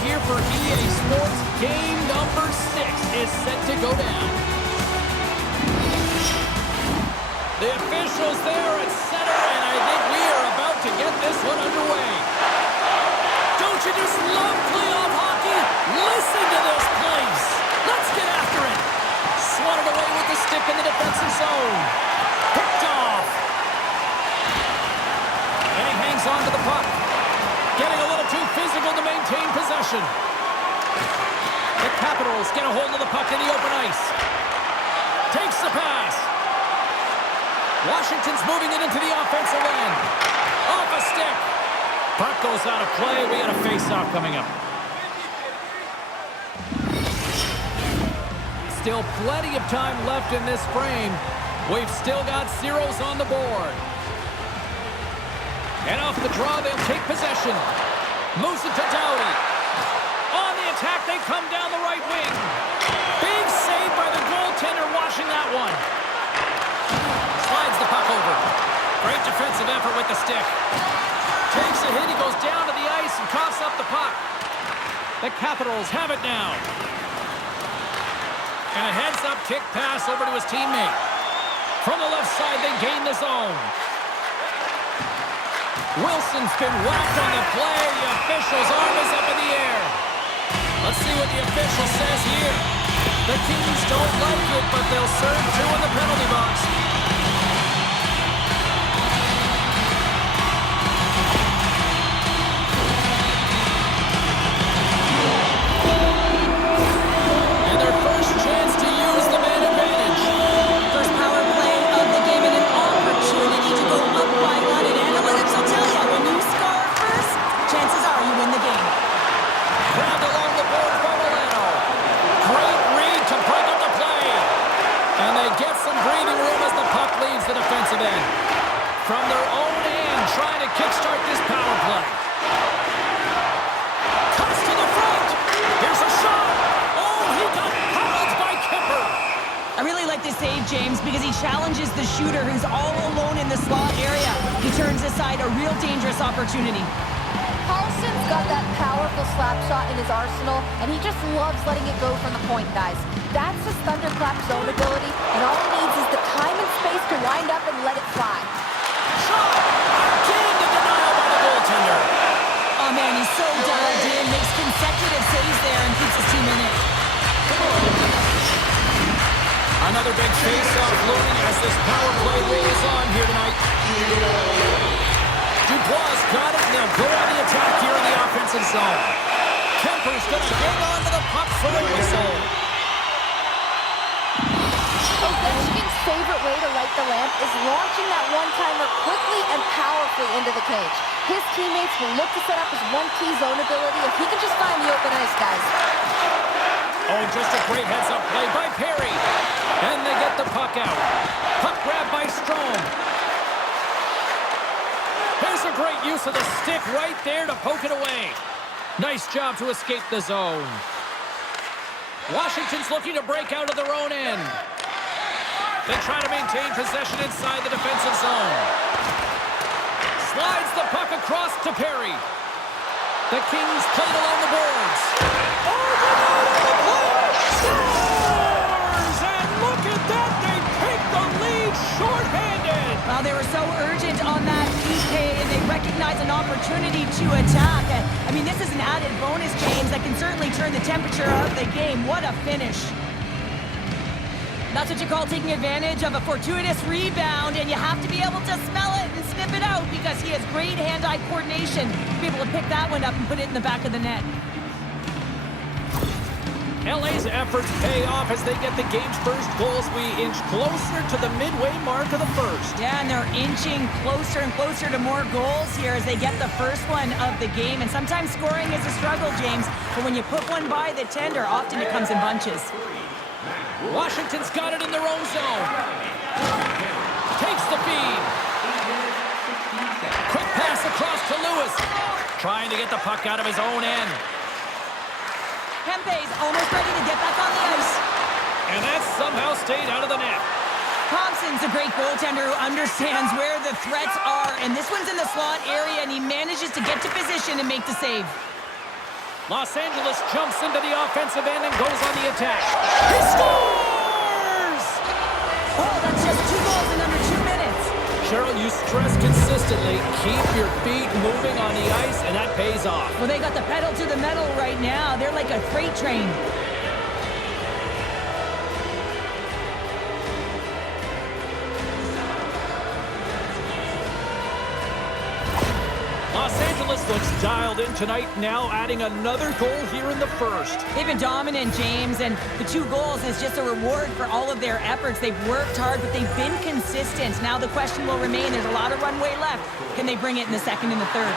here for EA Sports. Game number 6 is set to go down. The officials there at center, and I think we are about to get this one underway. Don't you just love playoff hockey? Listen to this place. Let's get after it. Swatted away with the stick in the defensive zone. Picked off. And he hangs on to the puck. Getting a little too physical to maintain possession. The Capitals get a hold of the puck in the open ice. Takes the pass. Washington's moving it into the offensive end. Off a stick. Puck goes out of play. We got a face-off coming up. Still plenty of time left in this frame. We've still got zeros on the board. And off the draw, they'll take possession. Moves it to Doughty. On the attack, they come down the right wing. Big save by the goaltender, washing that one. Slides the puck over. Great defensive effort with the stick. Takes a hit, he goes down to the ice and coughs up the puck. The Capitals have it now. And a heads-up kick pass over to his teammate. From the left side, they gain the zone. Wilson's been whacked on the play. The official's arm is up in the air. Let's see what the official says here. The Kings don't like it, but they'll serve 2 in the penalty box. And their first chance to use the man advantage. First power play of the game and an opportunity to go up by 1. And analytics will tell you, when you score first, chances are you win the game. Grabbed along the board by Milano. Great read to break up the play. And they get some breathing room as the puck leaves the defensive end. From their own end, trying to kickstart this power play. Cuts to the front. Here's a shot. Oh, he got pounded by Kemper. I really like this save, James, because he challenges the shooter who's all alone in the slot area. He turns aside a real dangerous opportunity. Carlson's got that powerful slap shot in his arsenal, and he just loves letting it go from the point, guys. That's his thunderclap zone ability, and all he needs is the time and space to wind up and let it fly. Shot! Again to denial by the goaltender. Oh, man, he's so dialed in, makes consecutive saves there and keeps his team in it. Another big face-off looming as this power play rolls on here tonight. Dubois got it, and they'll go on the attack here in the offensive zone. Kemper's going to hang on to the puck for the whistle. Ovechkin's favorite way to light the lamp is launching that one-timer quickly and powerfully into the cage. His teammates will look to set up his 1-T zone ability if he can just find the open ice, guys. Oh, just a great heads-up play by Perry. And they get the puck out. Puck grab by Strome. There's a great use of the stick right there to poke it away. Nice job to escape the zone. Washington's looking to break out of their own end. They try to maintain possession inside the defensive zone. Slides the puck across to Perry. The Kings played along the boards. Overload on the play. Scores! And look at that. They take the lead shorthanded. Well, they were so urgent on that PK, and they recognize an opportunity to attack. I mean, this is an added bonus, James, that can certainly turn the temperature of the game. What a finish. That's what you call taking advantage of a fortuitous rebound, and you have to be able to smell it and sniff it out because he has great hand-eye coordination to be able to pick that one up and put it in the back of the net. LA's efforts pay off as they get the game's first goals. We inch closer to the midway mark of the first. Yeah, and they're inching closer and closer to more goals here as they get the first one of the game. And sometimes scoring is a struggle, James, but when you put one by the tender, often it comes in bunches. Washington's got it in their own zone. Takes the feed. Quick pass across to Lewis. Trying to get the puck out of his own end. Kempe's almost ready to get back on the ice. And that somehow stayed out of the net. Thompson's a great goaltender who understands where the threats are. And this one's in the slot area, and he manages to get to position and make the save. Los Angeles jumps into the offensive end and goes on the attack. He scores! Oh, that's just 2 goals in under 2 minutes. Cheryl, you stress consistently, keep your feet moving on the ice, and that pays off. Well, they got the pedal to the metal right now. They're like a freight train. Los Angeles looks dialed in tonight now, adding another goal here in the first. They've been dominant, James, and the 2 goals is just a reward for all of their efforts. They've worked hard, but they've been consistent. Now the question will remain, there's a lot of runway left. Can they bring it in the second and the third?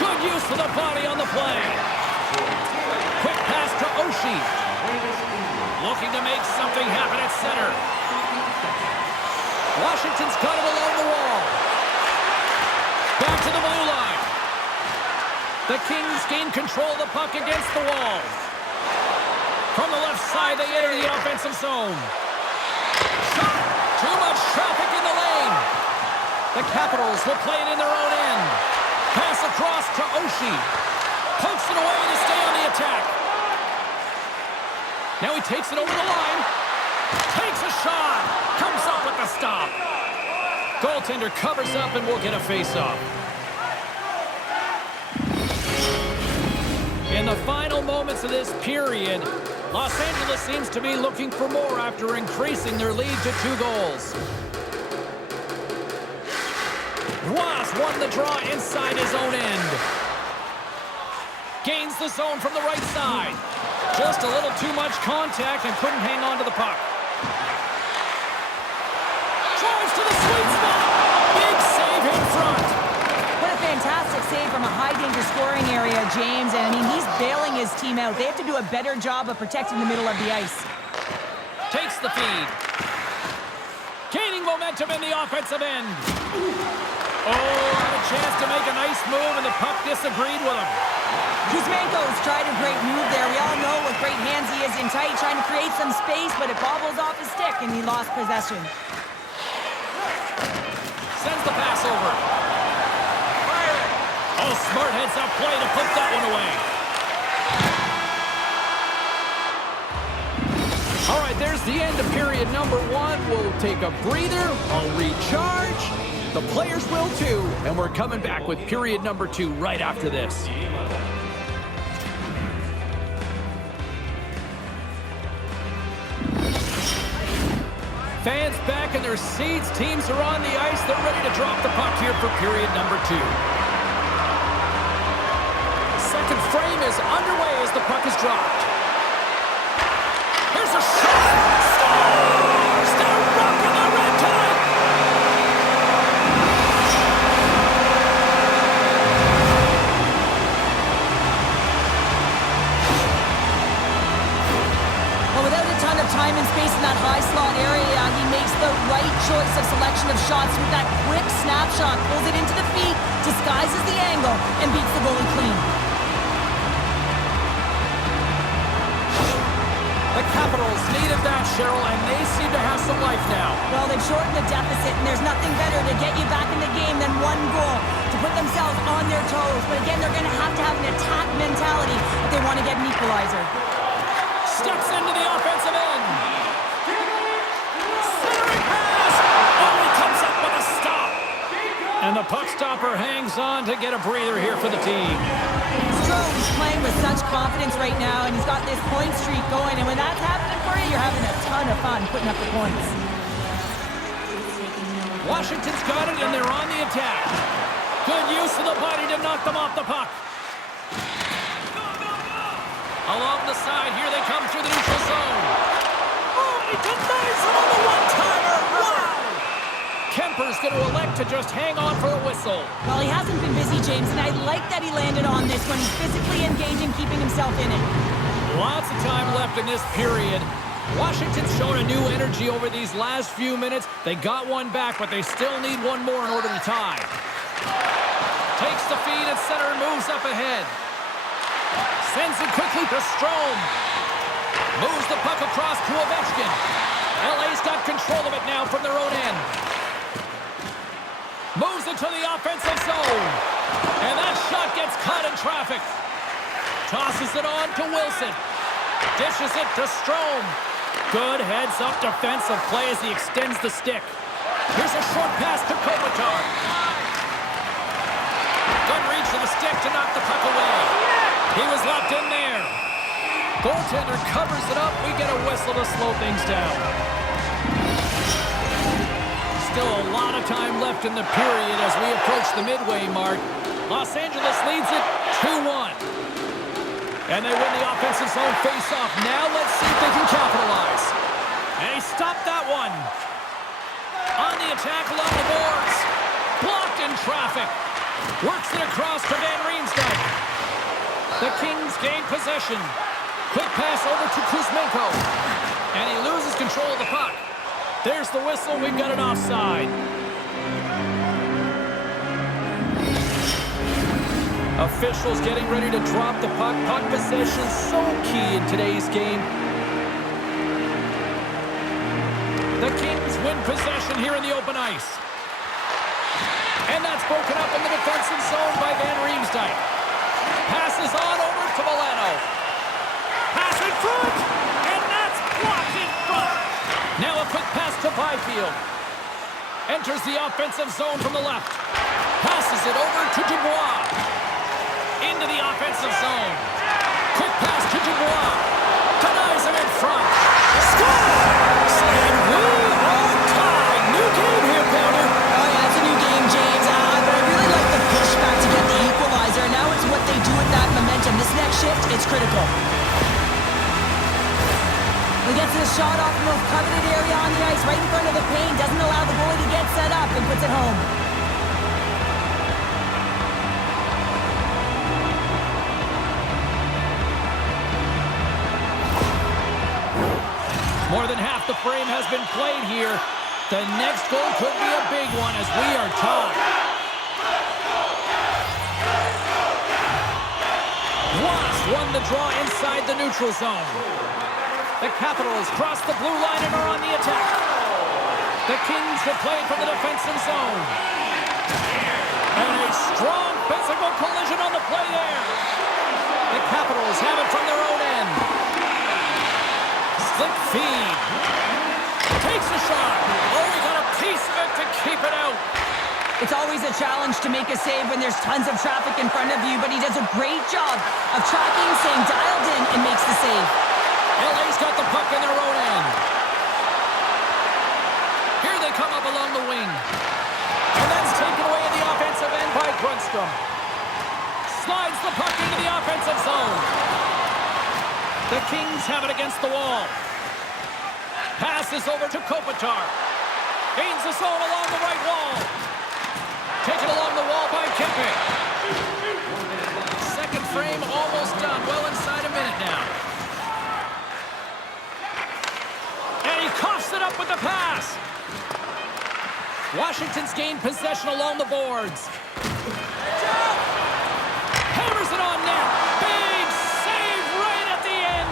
Good use of the body on the play. Quick pass to Oshie. Looking to make something happen at center. Washington's got it along the wall. Back to the blue line. The Kings gain control of the puck against the wall. From the left side, they enter the offensive zone. Shot! Too much traffic in the lane. The Capitals will play it in their own end. Pass across to Oshie. Pokes it away to stay on the attack. Now he takes it over the line. Takes a shot. Comes up with the stop. Goaltender covers up and will get a face-off. In the final moments of this period, Los Angeles seems to be looking for more after increasing their lead to 2 goals. Ross won the draw inside his own end. Gains the zone from the right side. Just a little too much contact and couldn't hang on to the puck. Drives to the sweet spot. Big save in front. What a fantastic save from a high-danger scoring area, James. And, I mean, he's bailing his team out. They have to do a better job of protecting the middle of the ice. Takes the feed. Gaining momentum in the offensive end. Oh, had a chance to make a nice move, and the puck disagreed with him. Kuzmenko's tried a great move there. We all know what great hands he is in tight, trying to create some space, but it bobbles off his stick, and he lost possession. Sends the pass over. Oh, smart heads-up play to put that one away. All right, there's the end of period number 1. We'll take a breather. I'll recharge. The players will too. And we're coming back with period number 2 right after this. Fans back in their seats. Teams are on the ice. They're ready to drop the puck here for period number 2. Second frame is underway as the puck is dropped. Here's a shot. Scores! They're rocking the red tide. Well, without a ton of time and space in that high slot area, he makes the right choice of selection of shots with that quick snapshot, pulls it into the feet, disguises the angle, and beats the goalie clean. The Capitals needed that, Cheryl, and they seem to have some life now. Well, they've shortened the deficit, and there's nothing better to get you back in the game than 1 goal to put themselves on their toes. But again, they're going to have an attack mentality if they want to get an equalizer. Steps into the offensive end. Centering pass. Oh, he comes up with a stop. And the puck stopper hangs on to get a breather here for the team. Strome's playing with such confidence right now, and he's got this point streak going. And when that's happening for you, you're having a ton of fun putting up the points. Washington's got it, and they're on the attack. Good use of the body to knock them off the puck. Along the side, here they come through the neutral zone. Oh, he denies it on the one-timer. Wow! Kemper's going to elect to just hang on for the whistle. Well, he hasn't been busy, James, and I like that he landed on this one. He's physically engaging, keeping himself in it. Lots of time left in this period. Washington's shown a new energy over these last few minutes. They got one back, but they still need one more in order to tie. Takes the feed at center and moves up ahead. Sends it quickly to Strome. Moves the puck across to Ovechkin. LA's got control of it now from their own end. Moves it to the offensive zone. And that shot gets caught in traffic. Tosses it on to Wilson. Dishes it to Strome. Good heads-up defensive play as he extends the stick. Here's a short pass to Kopitar. Good reach to the stick to knock the puck away. He was locked in there. Goaltender covers it up. We get a whistle to slow things down. Still a lot of time left in the period as we approach the midway mark. Los Angeles leads it 2-1. And they win the offensive zone face-off. Now let's see if they can capitalize. And he stopped that one. On the attack along the boards. Blocked in traffic. Works it across to Van Riemsdyk. The Kings gain possession. Quick pass over to Kuzmenko. And he loses control of the puck. There's the whistle. We've got an offside. Officials getting ready to drop the puck. Puck possession so key in today's game. The Kings win possession here in the open ice. And that's broken up in the defensive zone by Van Riemsdyk. Passes on over to Milano. Pass in front! And that's blocked in front! Now a quick pass to Byfield. Enters the offensive zone from the left. Passes it over to Dubois. Into the offensive zone. Quick pass to Dubois. Denies him in front. Scores! And we are tied. New game here, Powder. Oh, yeah, it's a new game, James. But I really like the pushback to get the equalizer. Now it's what they do with that momentum. This next shift, it's critical. He gets his shot off the most coveted area on the ice, right in front of the paint. Doesn't allow the goalie to get set up and puts it home. More than half the frame has been played here. The next goal could be a big one as we are tied. Wasp won the draw inside the neutral zone. The Capitals cross the blue line and are on the attack. The Kings have played from the defensive zone. And a strong physical collision on the play there. The Capitals have it from their own end. Slick feed. Takes a shot. Oh, he got a piece of it to keep it out. It's always a challenge to make a save when there's tons of traffic in front of you, but he does a great job of tracking, staying dialed in, and makes the save. LA's got the puck in their own end. Here they come up along the wing. And that's taken away in the offensive end by Grundstrom. Slides the puck into the offensive zone. The Kings have it against the wall. Passes over to Kopitar. Gains the zone along the right wall. Taken along the wall by Kempe. Second frame almost done. Well inside a minute now. And he coughs it up with the pass. Washington's gained possession along the boards. Hammers it on net. Big save right at the end.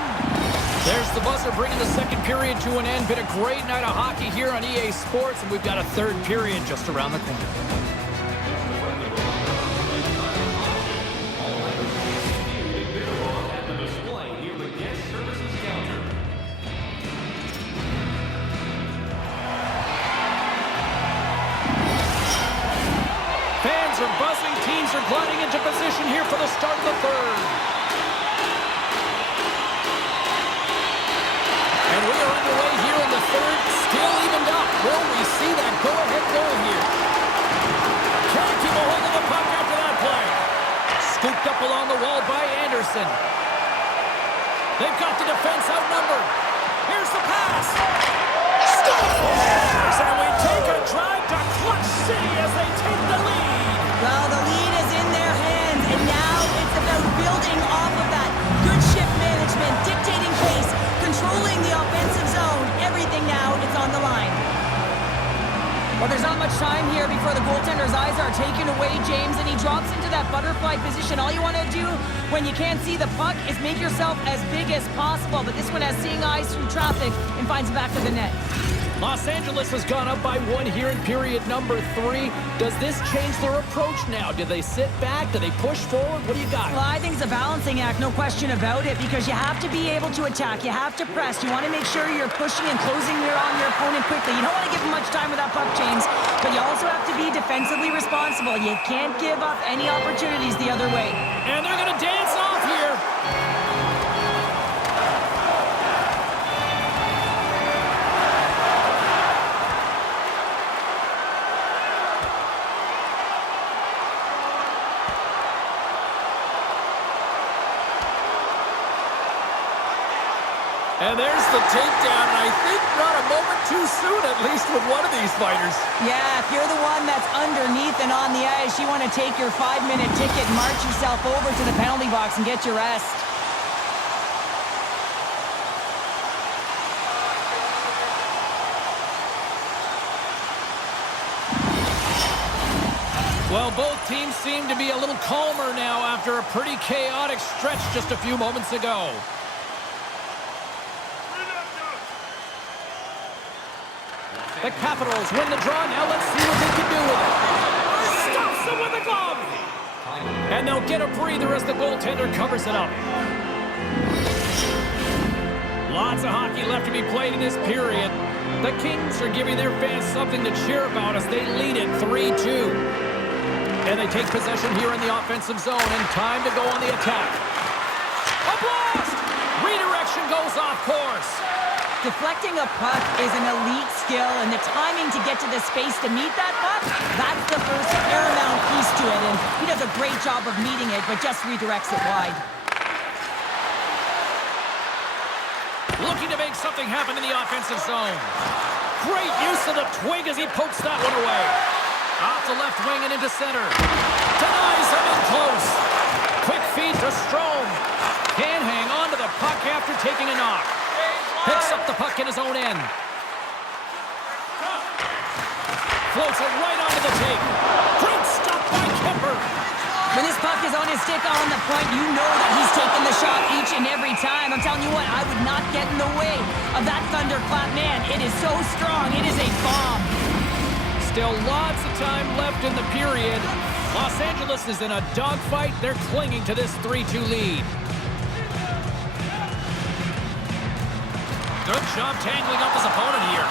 There's the buzzer bringing the second period to an end. Been a great night of hockey here on EA Sports, and we've got a third period just around the corner. Fans are buzzing. Teams are gliding into position here for the start of the third. And we are underway here in the third. Still evened up. Will we see that go-ahead goal here? Can't keep a hold of the puck after that play. Scooped up along the wall by Anderson. They've got the defense outnumbered. Here's the pass. Scores! And we take a drive to Clutch City as they take the lead. Well, the lead is in their hands, and now it's about building off of that. Good shift management, dictating pace, controlling the offensive zone. Everything now, it's on the line. Well, there's not much time here before the goaltender's eyes are taken away, James, and he drops into that butterfly position. All you want to do when you can't see the puck is make yourself as big as possible, but this one has seeing eyes through traffic and finds it back to the net. Los Angeles has gone up by 1 here in period number 3. Does this change their approach now? Do they sit back? Do they push forward? What do you got? Well, I think it's a balancing act, no question about it, because you have to be able to attack. You have to press. You want to make sure you're pushing and closing on your opponent quickly. You don't want to give them much time with that puck, James, but you also have to be defensively responsible. You can't give up any opportunities the other way. And they're going to dance off here. And there's the takedown, and I think not a moment too soon, at least with one of these fighters. Yeah, if you're the one that's underneath and on the ice, you want to take your 5-minute ticket, march yourself over to the penalty box and get your rest. Well, both teams seem to be a little calmer now after a pretty chaotic stretch just a few moments ago. The Capitals win the draw. Now let's see what they can do with it. Stops them with a glove. And they'll get a breather as the goaltender covers it up. Lots of hockey left to be played in this period. The Kings are giving their fans something to cheer about as they lead it 3-2. And they take possession here in the offensive zone, and time to go on the attack. A blast! Redirection goes off course. Deflecting a puck is an elite skill, and the timing to get to the space to meet that puck, that's the first paramount piece to it, and he does a great job of meeting it, but just redirects it wide. Looking to make something happen in the offensive zone. Great use of the twig as he pokes that one away. Off the left wing and into center. Denies him in close. Quick feed to Strome. Can't hang on to the puck after taking a knock. Picks up the puck in his own end. Floats it right onto the take. Great stop by Kemper. When this puck is on his stick on the point, you know that he's taking the shot each and every time. I'm telling you what, I would not get in the way of that thunderclap. Man, it is so strong. It is a bomb. Still lots of time left in the period. Los Angeles is in a dogfight. They're clinging to this 3-2 lead. Good job tangling up his opponent here.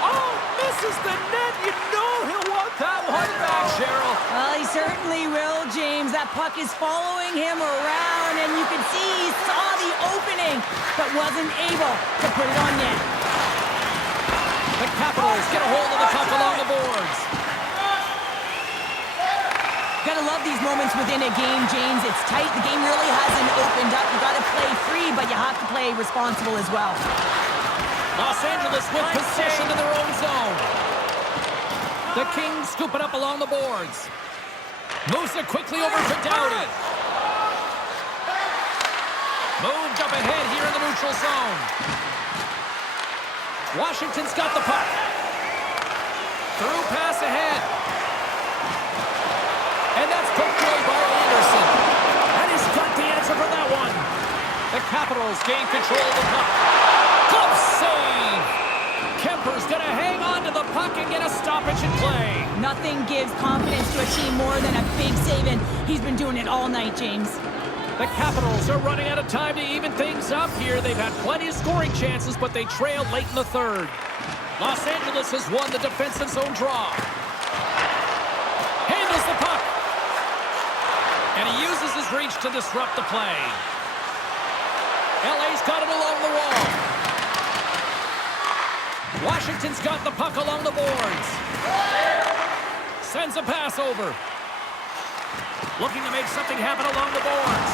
Oh, misses the net. You know he'll want that one back, Cheryl. Well, he certainly will, James. That puck is following him around, and you can see he saw the opening, but wasn't able to put it on net. The Capitals get a hold of the puck along the boards. Gotta love these moments within a game, James. It's tight. The game really hasn't opened up. You gotta play free, but you have to play responsible as well. Los Angeles with possession in their own zone. The Kings scoop it up along the boards. Moves it quickly over to Doughty. Moved up ahead here in the neutral zone. Washington's got the puck. Through pass ahead. And that's put away by Anderson. And he's got the answer for that one. The Capitals gain control of the puck. Glove save! Kemper's going to hang on to the puck and get a stoppage in play. Nothing gives confidence to a team more than a big save, and he's been doing it all night, James. The Capitals are running out of time to even things up here. They've had plenty of scoring chances, but they trailed late in the third. Los Angeles has won the defensive zone draw. Handles the puck. And he uses his reach to disrupt the play. LA's got it along the wall. Washington's got the puck along the boards. Sends a pass over. Looking to make something happen along the boards.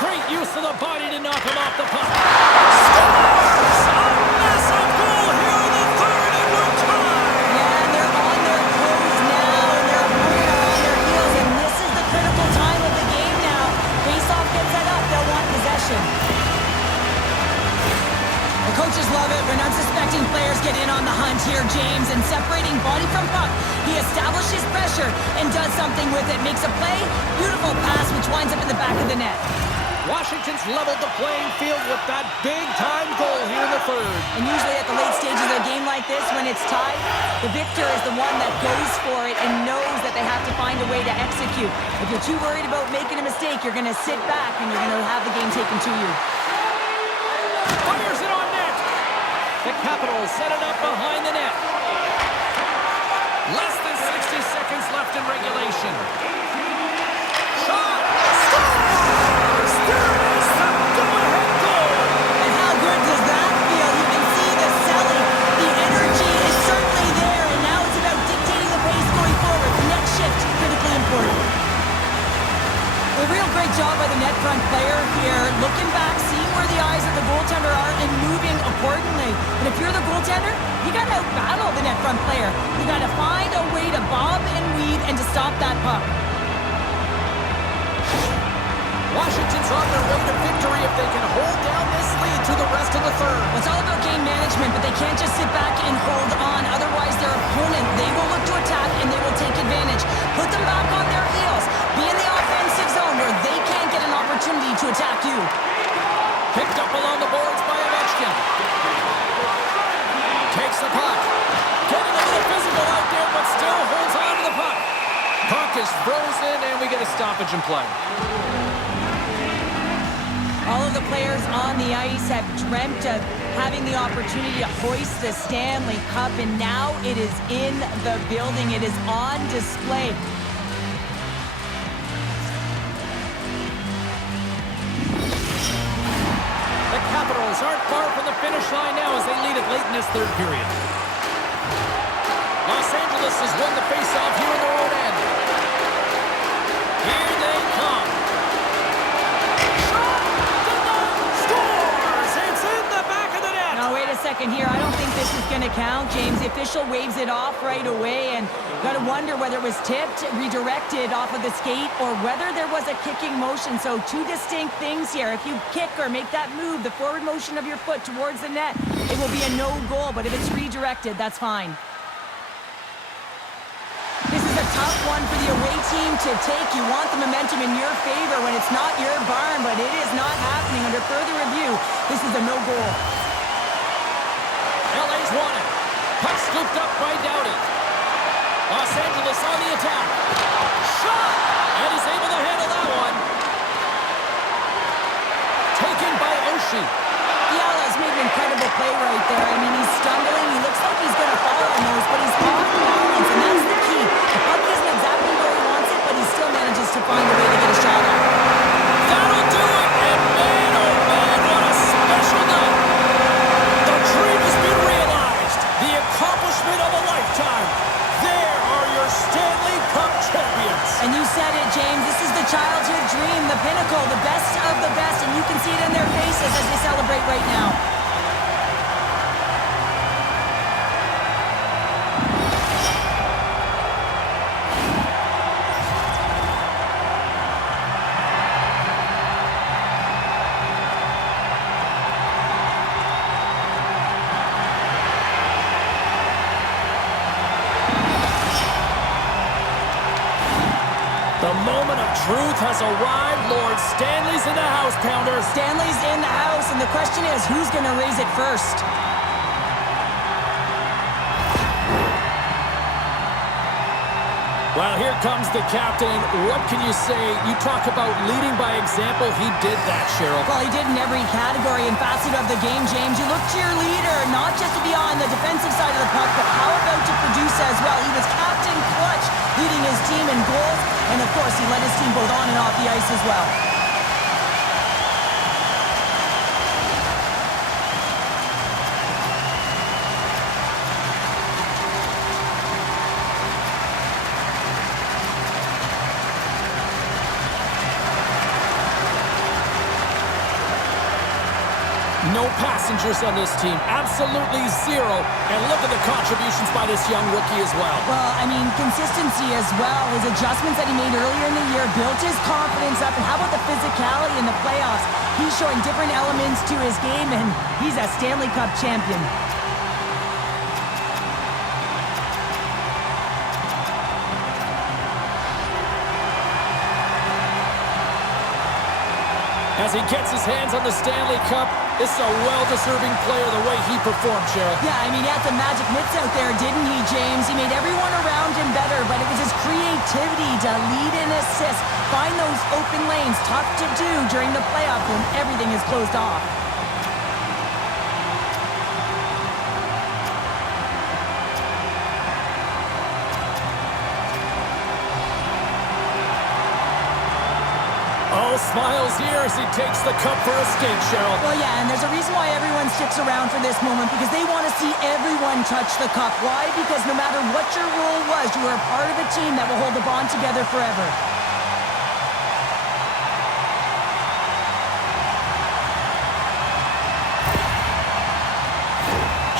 Great use of the body to knock him off the puck. Scores! A massive goal here in the third, and we're tied! Yeah, they're on their toes now, and they're moving on their heels, and this is the critical time of the game now. Face-off gets set up, they'll want possession. The coaches love it when unsuspecting players get in on the hunt here, James, and separating body from puck. He establishes pressure and does something with it. Makes a play, beautiful pass, which winds up in the back of the net. Washington's leveled the playing field with that big-time goal here in the third. And usually at the late stages of a game like this, when it's tied, the victor is the one that goes for it and knows that they have to find a way to execute. If you're too worried about making a mistake, you're going to sit back and you're going to have the game taken to you. Fires it on net. The Capitals set it up behind the net. Less than 60 seconds left in regulation. Shot! Scores! There it is, the go-ahead goal! And how good does that feel? You can see the selling. The energy is certainly there, and now it's about dictating the pace going forward. The next shift, critically important. A real great job by the net front player here, looking back, seeing where the eyes of the goaltender are, and moving accordingly. But if you're the goaltender, you got to outbattle the net front player. You got to find a way to bob and weave and to stop that puck. Washington's on their way to victory if they can hold down this lead through the rest of the third. Well, it's all about game management, but they can't just sit back and hold on. Otherwise, their opponent, they will look to attack and they will take advantage. Put them back on their heels. Be in the offensive zone where they can't get an opportunity to attack you. Picked up along the boards by Ovechkin. Takes the puck. Getting a little physical out there, but still holds on to the puck. Puck is frozen, and we get a stoppage in play. All of the players on the ice have dreamt of having the opportunity to hoist the Stanley Cup, and now it is in the building. It is on display. The Capitals aren't far from the finish line now as they lead it late in this third period. Los Angeles has won the faceoff here in their own end. Here they come. Scores! It's in the back of the net! Now, wait a second here. I don't think this is going to count, James. The official waves it off right away, and got to wonder whether it was tipped, redirected off of the skate, or whether there was a kicking motion. So two distinct things here. If you kick or make that move, the forward motion of your foot towards the net, it will be a no goal. But if it's redirected, that's fine. This is a tough one for the away team to take. You want the momentum in your favor when it's not your barn, but it is not happening. Under further review, this is a no goal. LA's won it. Puck scooped up by Doughty. Los Angeles on the attack. Shot! And he's able to handle that one. Taken by Oshie. Fiala's made an incredible play right there. I mean, he's stumbling. He looks like he's going to fall on those, but he's off balance, and that's the key. The puck isn't exactly where he wants it, but he still manages to find a way to get a shot off. That'll do it, and man, oh man, what a special night. The dream has been realized. The accomplishment of a lifetime. There are your Stanley Cup champions. And you said it, James. This is the childhood dream, the pinnacle, the best of the best, and you can see it in their faces as they celebrate right now. The moment of truth has arrived. Lord Stanley's in the house, Pounder. Stanley's in the house, and the question is, who's going to raise it first? Well, here comes the captain. What can you say? You talk about leading by example. He did that, Cheryl. Well, he did in every category and facet of the game, James. You look to your leader, not just to be on the defensive side of the puck, but how about to produce as well? He was captain clutch, leading his team in goals, and of course, he led his team both on and off the ice as well. No passengers on this team. Absolutely zero. And look at the contributions by this young rookie as well. Well, I mean, consistency as well. His adjustments that he made earlier in the year built his confidence up. And how about the physicality in the playoffs? He's showing different elements to his game, and he's a Stanley Cup champion. As he gets his hands on the Stanley Cup, this is a well-deserving player the way he performed, Cheryl. Yeah, I mean, he had some magic mitts out there, didn't he, James? He made everyone around him better, but it was his creativity to lead and assist, find those open lanes, tough to do during the playoff when everything is closed off. All smiles here as he takes the cup for a skate, Cheryl. Well, yeah, and there's a reason why everyone sticks around for this moment, because they want to see everyone touch the cup. Why? Because no matter what your role was, you are a part of a team that will hold the bond together forever.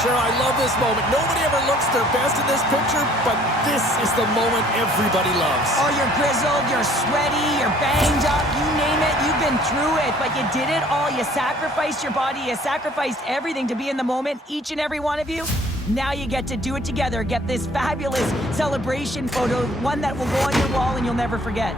Sure, I love this moment. Nobody ever looks their best in this picture, but this is the moment everybody loves. Oh, you're grizzled, you're sweaty, you're banged up, you name it, you've been through it, but you did it all. You sacrificed your body, you sacrificed everything to be in the moment, each and every one of you. Now you get to do it together, get this fabulous celebration photo, one that will go on your wall and you'll never forget.